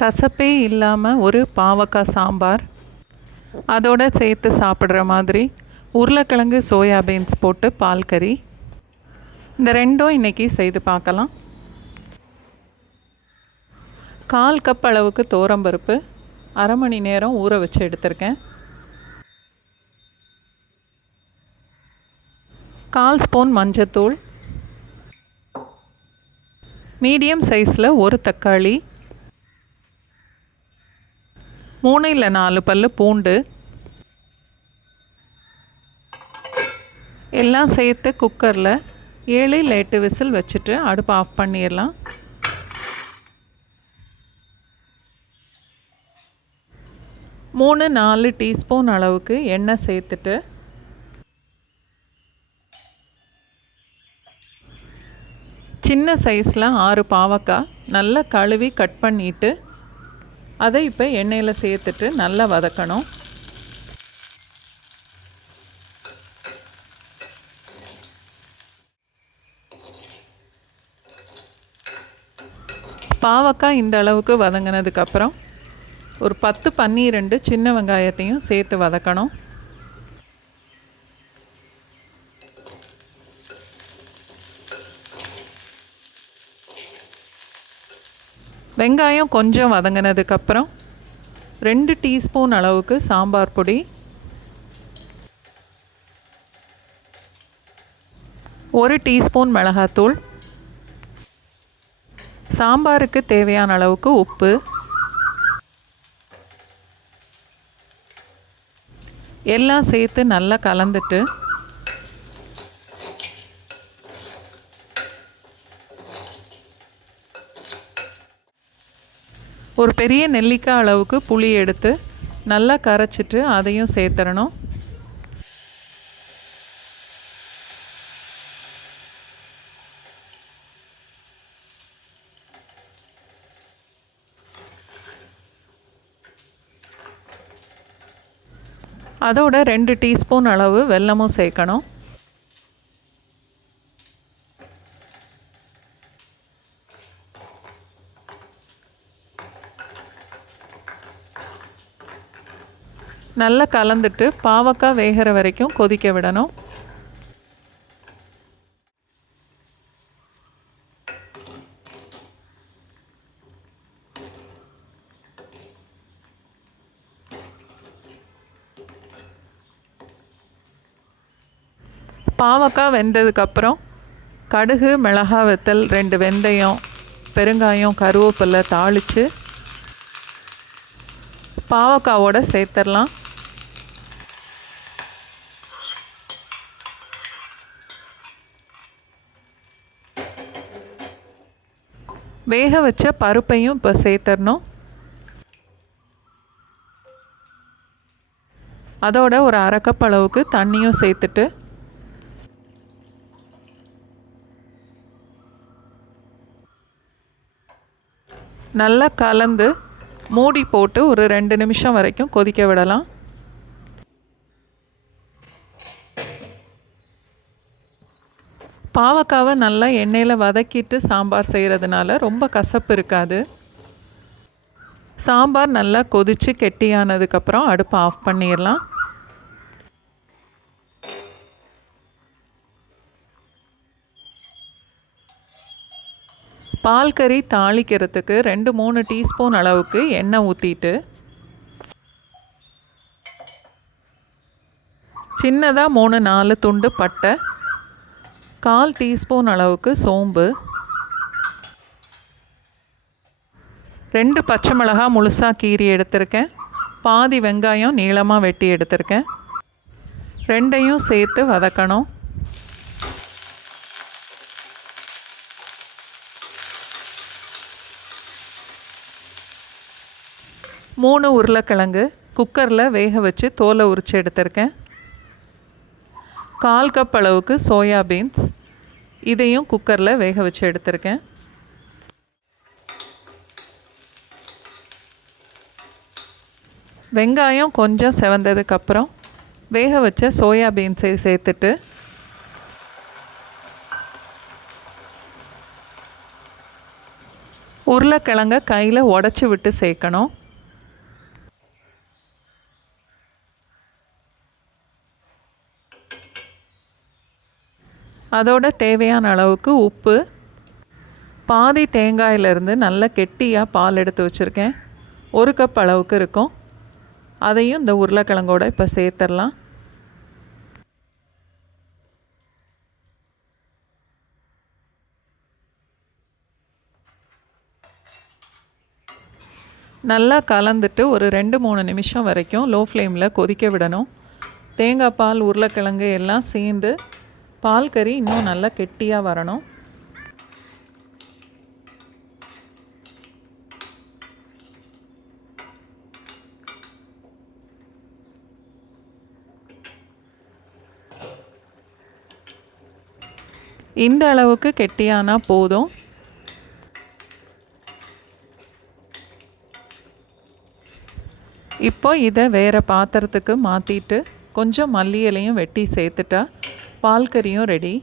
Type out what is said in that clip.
கசப்பே இல்லாமல் ஒரு பாவக்காய் சாம்பார், அதோடு சேர்த்து சாப்பிட்ற மாதிரி உருளைக்கிழங்கு சோயாபீன்ஸ் போட்டு பால் கறி, இந்த ரெண்டும் இன்றைக்கி செய்து பார்க்கலாம். 1/4 கப் அளவுக்கு துவரம்பருப்பு அரை மணி நேரம் ஊற வச்சு எடுத்திருக்கேன். 1/4 ஸ்பூன் மஞ்சத்தூள், மீடியம் சைஸில் ஒரு தக்காளி, 3 இல்லை 4 பல்லு பூண்டு எல்லாம் சேர்த்து குக்கரில் 7 இல்லை 8 விசில் வச்சுட்டு அடுப்பு ஆஃப் பண்ணிடலாம். மூணு 4 டீஸ்பூன் அளவுக்கு எண்ணெய் சேர்த்துட்டு சின்ன சைஸில் 6 பாவக்காய் நல்லா கழுவி கட் பண்ணிவிட்டு அதை இப்போ எண்ணெயில் சேர்த்துட்டு நல்லா வதக்கணும். பாவக்காய் இந்த அளவுக்கு வதங்கினதுக்கப்புறம் ஒரு 10-12 சின்ன வெங்காயத்தையும் சேர்த்து வதக்கணும். வெங்காயம் கொஞ்சம் வதங்கினதுக்கப்புறம் 2 டீஸ்பூன் அளவுக்கு சாம்பார் பொடி, 1 டீஸ்பூன் மிளகாத்தூள், சாம்பாருக்கு தேவையான அளவுக்கு உப்பு, எல்லாம் சேர்த்து நல்லா கலந்துட்டு ஒரு பெரிய நெல்லிக்காய் அளவுக்கு புளி எடுத்து நல்லா கரைச்சிட்டு அதையும் சேர்த்துடணும். அதோட 2 டீஸ்பூன் அளவு வெல்லமும் சேர்க்கணும். நல்லா கலந்துட்டு பாவக்காய் வேகிற வரைக்கும் கொதிக்க விடணும். பாவக்காய் வெந்ததுக்கப்புறம் கடுகு, மிளகாய் வத்தல், 2 வெந்தயம், பெருங்காயம், கருவேப்பிலை தாளித்து பாவக்காவோடு சேர்த்துடலாம். வேக வச்ச பருப்பையும் இப்போ சேர்த்துடணும். அதோட ஒரு 1/2 கப் அளவுக்கு தண்ணியும் சேர்த்துட்டு நல்லா கலந்து மூடி போட்டு ஒரு 2 நிமிஷம் வரைக்கும் கொதிக்க விடலாம். பாவக்காவை நல்லா எண்ணெயில் வதக்கிட்டு சாம்பார் செய்கிறதுனால ரொம்ப கசப்பு இருக்காது. சாம்பார் நல்லா கொதித்து கெட்டியானதுக்கப்புறம் அடுப்பை ஆஃப் பண்ணிடலாம். பால் கறி தாளிக்கிறதுக்கு 2-3 டீஸ்பூன் அளவுக்கு எண்ணெய் ஊற்றிட்டு சின்னதாக 3-4 துண்டு பட்டை, 1/4 டீஸ்பூன் அளவுக்கு சோம்பு, 2 பச்சை மிளகாய் முழுசாக கீறி எடுத்திருக்கேன், பாதி வெங்காயம் நீளமாக வெட்டி எடுத்திருக்கேன், 2யும் சேர்த்து வதக்கணும். மூணு உருளைக்கிழங்கு குக்கரில் வேக வச்சு தோலை உரித்து எடுத்திருக்கேன். 1/4 கப் அளவுக்கு சோயாபீன்ஸ், இதையும் குக்கரில் வேக வச்சு எடுத்திருக்கேன். வெங்காயம் கொஞ்சம் செவந்ததுக்கப்புறம் வேக வச்ச சோயாபீன்ஸை சேர்த்துட்டு உருளைக்கிழங்க கையில் உடச்சி விட்டு சேர்க்கணும். அதோட தேவையான அளவுக்கு உப்பு, பாதி தேங்காயிலிருந்து நல்ல கெட்டியாக பால் எடுத்து வச்சுருக்கேன், 1 கப் அளவுக்கு இருக்கும். அதையும் இந்த உருளைக்கிழங்கோட இப்போ சேர்த்துடலாம். நல்லா கலந்துட்டு ஒரு 2-3 நிமிஷம் வரைக்கும் லோ ஃப்ளேமில் கொதிக்க விடணும். தேங்காய் பால், உருளைக்கிழங்கு எல்லாம் சேர்ந்து பால் கறி இன்னும் நல்லா கெட்டியாக வரணும். இந்த அளவுக்கு கெட்டியானா போதும். இப்போ இதை வேறு பாத்திரத்துக்கு மாற்றிட்டு கொஞ்சம் மல்லி இலையும் வெட்டி சேர்த்துட்டா பால் கறியும் ரெடி.